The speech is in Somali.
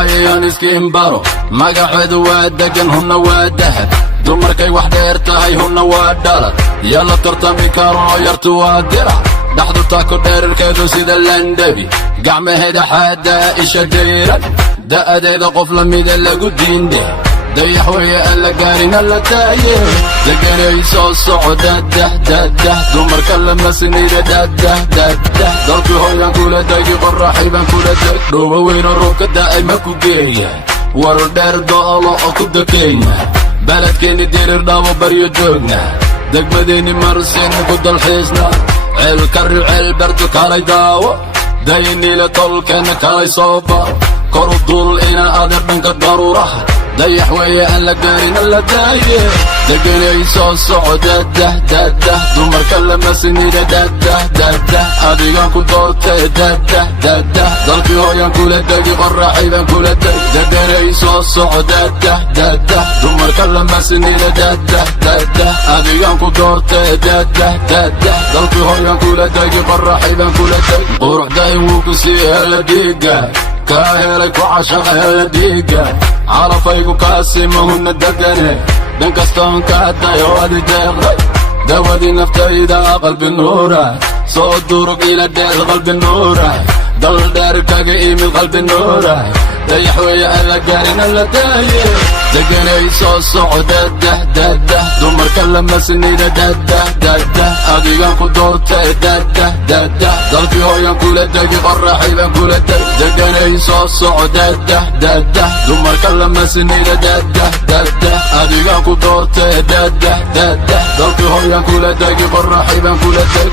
xayayaan iskiin baro magaceedu waa degan hunna waa dahab dumarkay wax dheer tahay hunna waa dhalad yalla tartami karo yartu waa dirac dhaxdu taako dheerarkeedu sida landhabi gacmaheeda xaadaa isha dayran da'adeeda qof lamida lagu diinde dayax weeye aan la gaarin alla taaye deganay soo soco dadah dadah dumarka lama sinida dadah dadah dalkii hooyaan kula daygi qorraxay baan kula day dhooba weyno roobka da'ay ma ku geeya war dheer do'olo oo ku dakayna baladkeenni dirir dhaabo baryo joogna degmadeenni marsiinna ku dalxiisna ceel karri ceel berdu kalay daawo dayniila tolkeenna kalay soo baro koru dul ina adeer dhanka daruuraha dayax weeye aan la gaarin alla daaye deganay soo soco dadah dadah dumarka lama sinida dadah dadah adigaan ku doortay dadah dadah dalkii hooyaan kula degi qorraxay baan kula day deganay soo soco dadah dadah dumarka lama sinida dadah dadah adigaan ku doortay dadah dadah dalkii hooyaan kula degi qorraxay baan kula day quruxday wuu ku sii hela dhiiga kaa helay ku cashaqa hela dhiiga calafaygu kaasimahunna degane dhan kastoon ka hadday oo adi deeqday dawadii naftayda qalbi nuuray soo durug ila dheer qalbi nuuray dal dheer kaga imid qalbi nuuray dayax weeye aan la gaarin alla daaye deganay soo soco dadah dadah dumarka lama sinida dadah dadah adigaan ku doortay dadah dadah dalkii hooyaan kula degi qorraxay baan kula day deganay soo soco dadah dadah dumarka lama sinida dadah dadah adigaan ku doortay dadah dadah dalkii hooyaan kula degi qorraxay baan kula day